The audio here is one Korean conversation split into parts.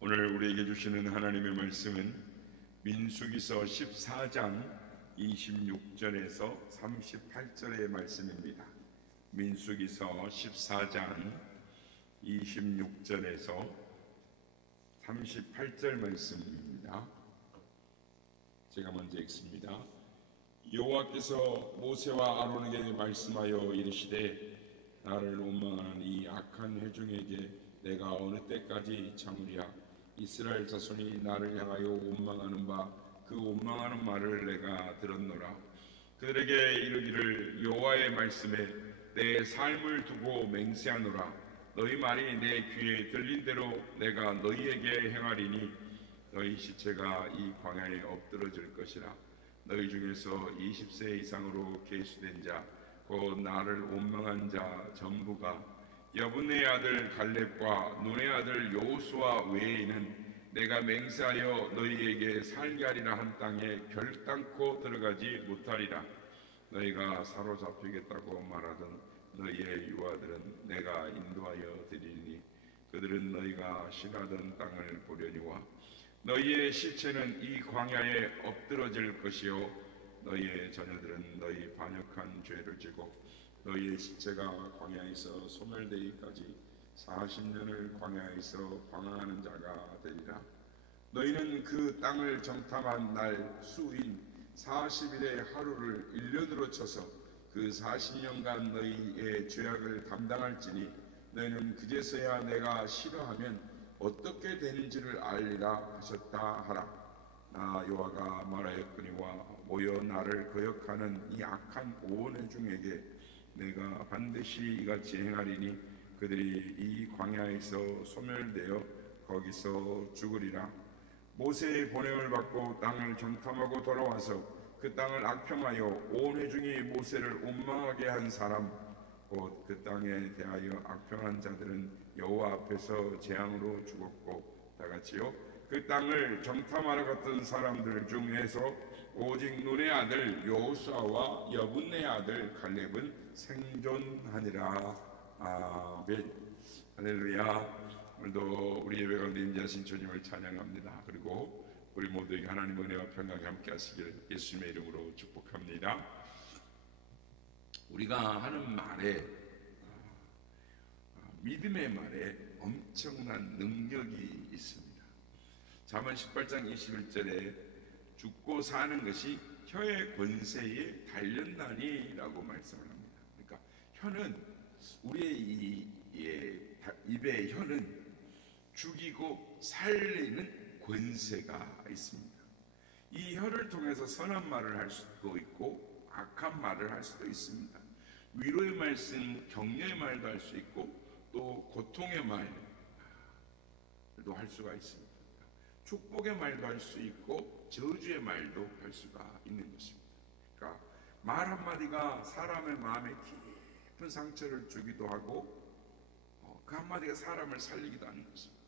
오늘 우리에게 주시는 하나님의 말씀은 민수기서 14장 26절에서 38절의 말씀입니다. 민수기서 14장 26절에서 38절 말씀입니다. 제가 먼저 읽습니다. 여호와께서 모세와 아론에게 말씀하여 이르시되 나를 원망하는 이 악한 회중에게 내가 어느 때까지 참으랴. 이스라엘 자손이 나를 향하여 원망하는 바 그 원망하는 말을 내가 들었노라. 그들에게 이르기를 여호와의 말씀에 내 삶을 두고 맹세하노라. 너희 말이 내 귀에 들린 대로 내가 너희에게 행하리니 너희 시체가 이 광야에 엎드러질 것이라. 너희 중에서 20세 이상으로 계수된 자 곧 나를 원망한 자 전부가 여분의 아들 갈렙과 눈의 아들 여호수아 외에는 내가 맹세하여 너희에게 살게 하리라 한 땅에 결단코 들어가지 못하리라. 너희가 사로잡히겠다고 말하던 너희의 유아들은 내가 인도하여 드리니 그들은 너희가 싫어하던 땅을 보려니와 너희의 시체는 이 광야에 엎드러질 것이요 너희의 자녀들은 너희 반역한 죄를 지고 너희의 시체가 광야에서 소멸되기까지 40년을 광야에서 방황하는 자가 되리라. 너희는 그 땅을 정탐한 날 수인 40일의 하루를 1년으로 쳐서 그 40년간 너희의 죄악을 감당할지니 너희는 그제서야 내가 싫어하면 어떻게 되는지를 알리라 하셨다 하라. 나 여호와가 말하였거니와 모여 나를 거역하는 이 악한 온 회중에게 내가 반드시 이같이 행하리니 그들이 이 광야에서 소멸되어 거기서 죽으리라. 모세의 보냄을 받고 땅을 정탐하고 돌아와서 그 땅을 악평하여 온 회중이 모세를 원망하게 한 사람 곧 그 땅에 대하여 악평한 자들은 여호와 앞에서 재앙으로 죽었고 다같이요 그 땅을 정탐하러 갔던 사람들 중에서 오직 눈의 아들 여호수아와 여분의 아들 갈렙은 생존하니라. 아멘. 할렐루야. 오늘도 우리 예배 가운데 임재하신 주님을 찬양합니다. 그리고 우리 모두에게 하나님의 은혜와 평강이 함께 하시기를 예수님의 이름으로 축복합니다. 우리가 하는 말에 믿음의 말에 엄청난 능력이 있습니다. 잠언 18장 21절에 죽고 사는 것이 혀의 권세에 달렸나니라고 말씀을 합니다. 그러니까 혀는 우리의 입의 혀는 죽이고 살리는 권세가 있습니다. 이 혀를 통해서 선한 말을 할 수도 있고 악한 말을 할 수도 있습니다. 위로의 말씀, 격려의 말도 할 수 있고 또 고통의 말도 할 수가 있습니다. 축복의 말도 할 수 있고 저주의 말도 할 수가 있는 것입니다. 그러니까 말 한마디가 사람의 마음에 깊은 상처를 주기도 하고 그 한마디가 사람을 살리기도 하는 것입니다.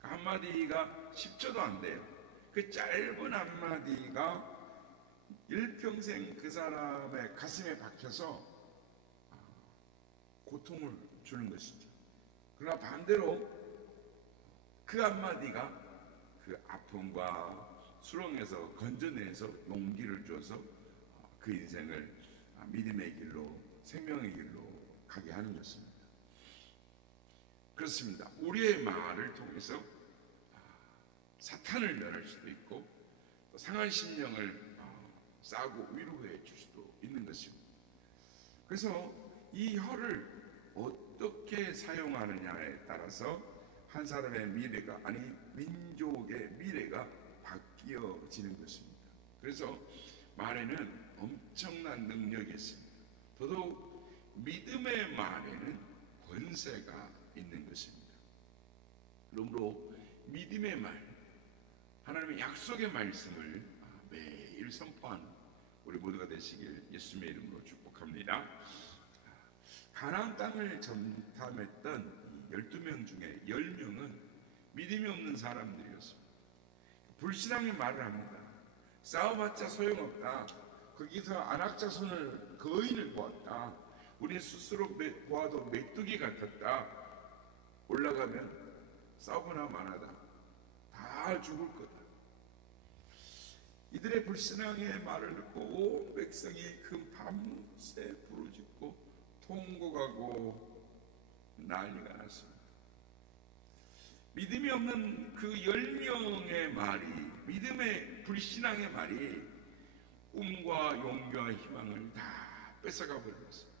그 한마디가 10초도 안 돼요. 그 짧은 한마디가 일평생 그 사람의 가슴에 박혀서 고통을 주는 것이죠. 그러나 반대로 그 한마디가 그 아픔과 수렁에서 건져내서 용기를 줘서 그 인생을 믿음의 길로 생명의 길로 가게 하는 것입니다. 그렇습니다. 우리의 말을 통해서 사탄을 멸할 수도 있고 또 상한 심령을 싸고 위로해 줄 수도 있는 것입니다. 그래서 이 혀를 어떻게 사용하느냐에 따라서 한 사람의 미래가 아니 민족의 미래가 바뀌어지는 것입니다. 그래서 말에는 엄청난 능력이 있습니다. 더더욱 믿음의 말에는 권세가 있는 것입니다. 그러므로 믿음의 말, 하나님의 약속의 말씀을 매일 선포하는 우리 모두가 되시길 예수님의 이름으로 축복합니다. 가나안 땅을 정탐했던 12명 중에 10명은 믿음이 없는 사람들이었습니다. 불신앙의 말을 합니다. 싸워봤자 소용없다. 거기서 안악자손을 거인을 보았다. 우리 스스로 보아도 메뚜기 같았다. 올라가면 싸우거나 만하다. 다 죽을 거다. 이들의 불신앙의 말을 듣고 온 백성이 그 밤새 부르짖고 통곡하고 난리가 났습니다. 믿음이 없는 그 10명의 말이, 믿음의 불신앙의 말이 꿈과 용기와 희망을 다 뺏어가 버렸습니다.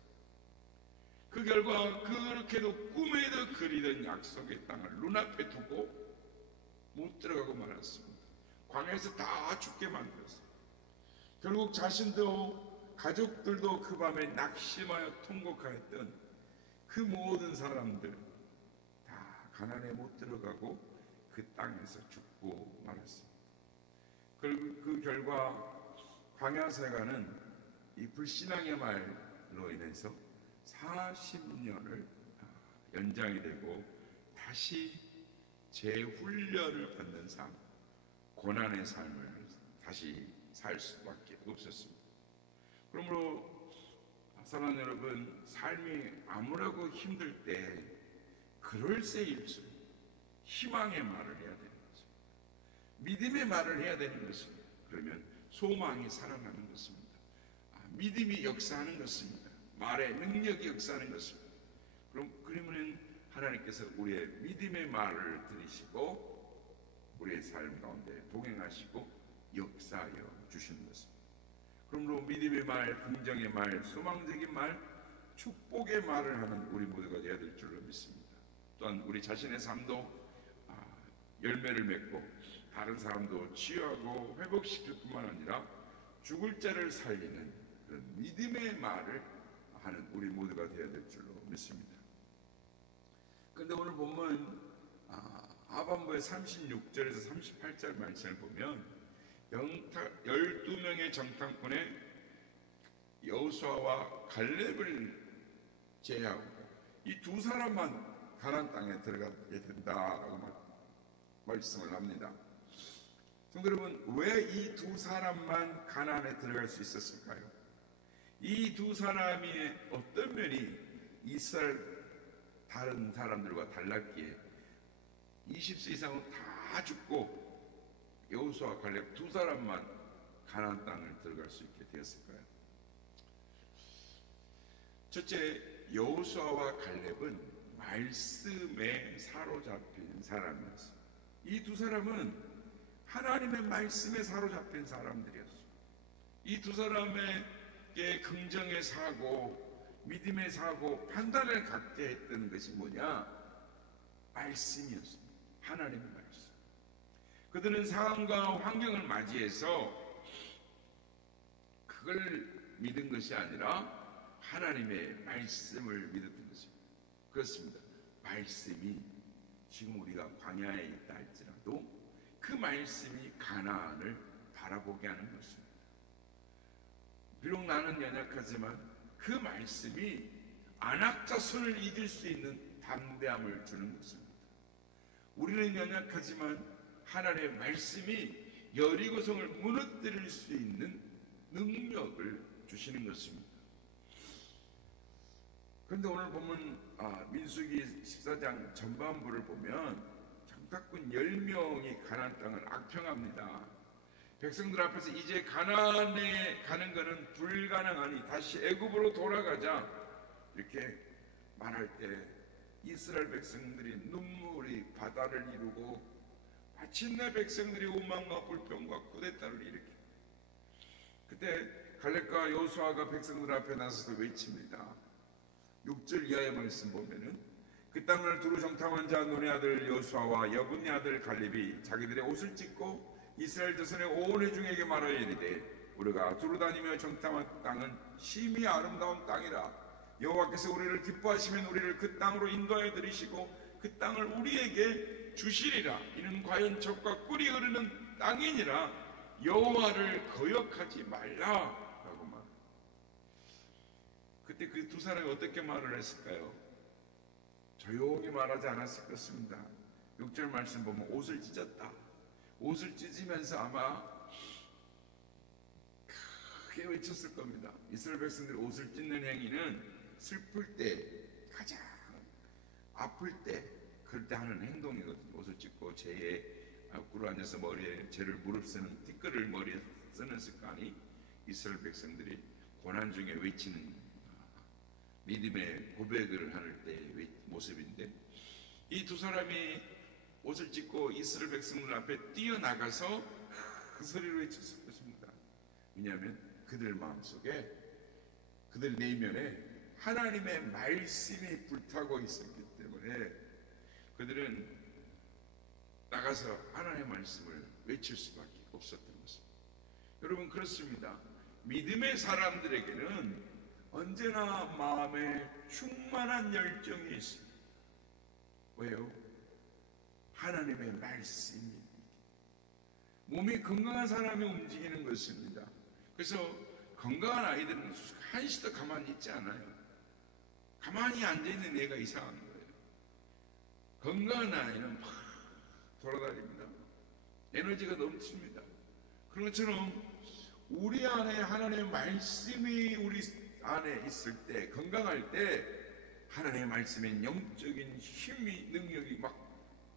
그 결과 그렇게도 꿈에도 그리던 약속의 땅을 눈앞에 두고 못 들어가고 말았습니다. 광야에서 다 죽게 만들었습니다. 결국 자신도 가족들도 그 밤에 낙심하여 통곡하였던 그 모든 사람들 다 가나안에 못 들어가고 그 땅에서 죽고 말았습니다. 그 결과 광야 생활은 이 불신앙의 말로 인해서 40년을 연장이 되고 다시 재훈련을 받는 삶, 고난의 삶을 다시 살 수밖에 없었습니다. 그러므로 사랑하는 여러분, 삶이 아무라고 힘들 때 그럴새일수록 희망의 말을 해야 되는 것입니다. 믿음의 말을 해야 되는 것입니다. 그러면 소망이 살아나는 것입니다. 믿음이 역사하는 것입니다. 말의 능력이 역사하는 것입니다. 그러면 하나님께서 우리의 믿음의 말을 들으시고 우리의 삶 가운데 동행하시고 역사하여 주시는 것입니다. 그러므로 믿음의 말, 긍정의 말, 소망적인 말, 축복의 말을 하는 우리 모두가 되어야 될 줄로 믿습니다. 또한 우리 자신의 삶도 열매를 맺고 다른 사람도 치유하고 회복시킬 뿐만 아니라 죽을 자를 살리는 그런 믿음의 말을 하는 우리 모두가 되어야 될 줄로 믿습니다. 그런데 오늘 보면 하반부의 36절에서 38절 말씀을 보면 12명의 정탐꾼의 여호수아와 갈렙을 제외하고 이 두 사람만 가나안 땅에 들어가게 된다라고 말씀을 합니다. 성도 여러분, 왜 이 두 사람만 가나안에 들어갈 수 있었을까요? 이 두 사람의 어떤 면이 이스라엘 다른 사람들과 달랐기에 20세 이상은 다 죽고 여호수아와 갈렙 두 사람만 가나안 땅을 들어갈 수 있게 되었을까요? 첫째, 여호수아와 갈렙은 말씀에 사로잡힌 사람이었습니다. 이 두 사람은 하나님의 말씀에 사로잡힌 사람들이었습니다. 이 두 사람에게 긍정의 사고, 믿음의 사고, 판단을 갖게 했던 것이 뭐냐? 말씀이었습니다. 하나님의 말씀. 그들은 상황과 환경을 맞이해서 그걸 믿은 것이 아니라 하나님의 말씀을 믿었던 것입니다. 그렇습니다. 말씀이 지금 우리가 광야에 있다 할지라도 그 말씀이 가나안을 바라보게 하는 것입니다. 비록 나는 연약하지만 그 말씀이 안악자손을 이길 수 있는 담대함을 주는 것입니다. 우리는 연약하지만 하나님의 말씀이 여리고성을 무너뜨릴 수 있는 능력을 주시는 것입니다. 그런데 오늘 보면 민수기 14장 전반부를 보면 정탐꾼 10명이 가나안 땅을 악평합니다. 백성들 앞에서 이제 가나안에 가는 것은 불가능하니 다시 애굽으로 돌아가자 이렇게 말할 때 이스라엘 백성들이 눈물이 바다를 이루고 마침내 백성들이 오만과 불평과 쿠데타를 일으켜 그때 갈렙과 여호수아가 백성들 앞에 나서서 외칩니다. 6절 이하의 말씀 보면은 그 땅을 두루 정탐한 자 눈의 아들 여호수아와 여분의 아들 갈렙이 자기들의 옷을 찢고 이스라엘 자손의 온 회중에게 말하여 이르되 우리가 두루 다니며 정탐한 땅은 심히 아름다운 땅이라 여호와께서 우리를 기뻐하시면 우리를 그 땅으로 인도하여 들이시고 그 땅을 우리에게 주시리라. 이는 과연 젖과 꿀이 흐르는 땅이니라. 여호와를 거역하지 말라라고 말. 그때 그 두 사람이 어떻게 말을 했을까요? 조용히 말하지 않았을 것입니다. 6절 말씀 보면 옷을 찢었다. 옷을 찢으면서 아마 크게 외쳤을 겁니다. 이스라엘 백성들이 옷을 찢는 행위는 슬플 때, 가장 아플 때 그럴 때 하는 행동이거든요. 옷을 찢고 죄의 꿇어 앉아서 머리에 죄를 무릅쓰는 티끌을 머리에 쓰는 습관이 이스라엘 백성들이 고난 중에 외치는 믿음의 고백을 할 때의 모습인데, 이 두 사람이 옷을 찢고 이스라엘 백성들 앞에 뛰어나가서 그 소리로 외쳤을 것입니다. 왜냐하면 그들 마음속에, 그들 내면에 하나님의 말씀이 불타고 있었기 때문에 그들은 나가서 하나님의 말씀을 외칠 수밖에 없었던 것입니다. 여러분, 그렇습니다. 믿음의 사람들에게는 언제나 마음에 충만한 열정이 있습니다. 왜요? 하나님의 말씀이. 몸이 건강한 사람이 움직이는 것입니다. 그래서 건강한 아이들은 한시도 가만히 있지 않아요. 가만히 앉아있는 애가 이상한 거예요. 건강한 아이는 막 돌아다닙니다. 에너지가 넘칩니다. 그런 것처럼 우리 안에 하나님의 말씀이 우리 안에 있을 때, 건강할 때 하나님의 말씀에 영적인 힘이, 능력이 막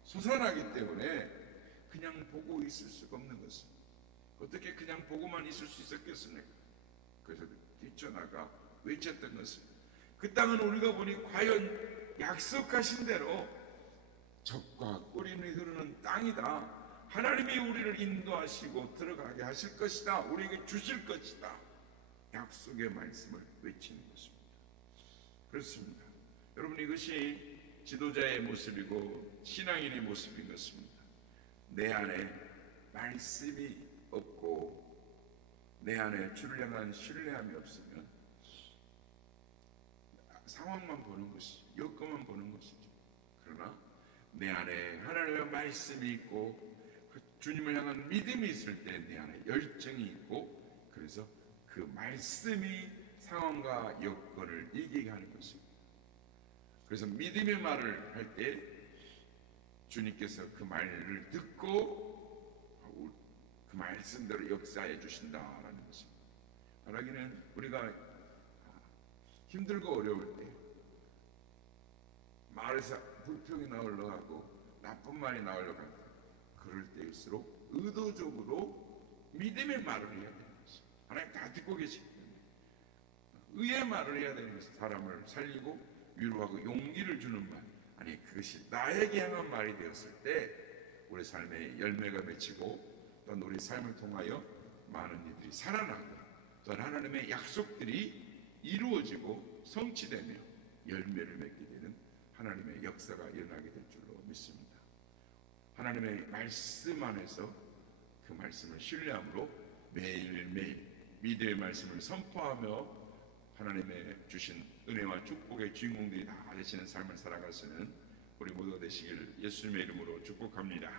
솟아나기 때문에 그냥 보고 있을 수가 없는 것입니다. 어떻게 그냥 보고만 있을 수 있었겠습니까? 그래서 뛰쳐나가 외쳤던 것입니다. 그 땅은 우리가 보니 과연 약속하신 대로 젖과 꿀이 흐르는 땅이다. 하나님이 우리를 인도하시고 들어가게 하실 것이다. 우리에게 주실 것이다. 약속의 말씀을 외치는 것입니다. 그렇습니다. 여러분, 이것이 지도자의 모습이고 신앙인의 모습인 것입니다. 내 안에 말씀이 없고 내 안에 주를 향한 신뢰함이 없으면 상황만 보는 것이죠. 여건만 보는 것이죠. 그러나 내 안에 하나님의 말씀이 있고 주님을 향한 믿음이 있을 때 내 안에 열정이 있고, 그래서 그 말씀이 상황과 여건을 이기게 하는 것입니다. 그래서 믿음의 말을 할 때 주님께서 그 말을 듣고 그 말씀대로 역사해 주신다라는 것입니다. 말하기는 우리가 힘들고 어려울 때 말에서 불평이 나오려고 하고 나쁜 말이 나오려고 하고 그럴 때일수록 의도적으로 믿음의 말을 해야 되는 것입니다. 하나님 다 듣고 계시기 때문에 의의 말을 해야 되는 것입니다. 사람을 살리고 위로하고 용기를 주는 말, 아니 그것이 나에게 향한 말이 되었을 때 우리 삶에 열매가 맺히고 또한 우리 삶을 통하여 많은 이들이 살아나고 또한 하나님의 약속들이 이루어지고 성취되며 열매를 맺게 되는 하나님의 역사가 일어나게 될 줄로 믿습니다. 하나님의 말씀 안에서 그 말씀을 신뢰함으로 매일매일 믿음의 말씀을 선포하며 하나님의 주신 은혜와 축복의 주인공들이 다 되시는 삶을 살아갈 수 있는 우리 모두가 되시길 예수님의 이름으로 축복합니다.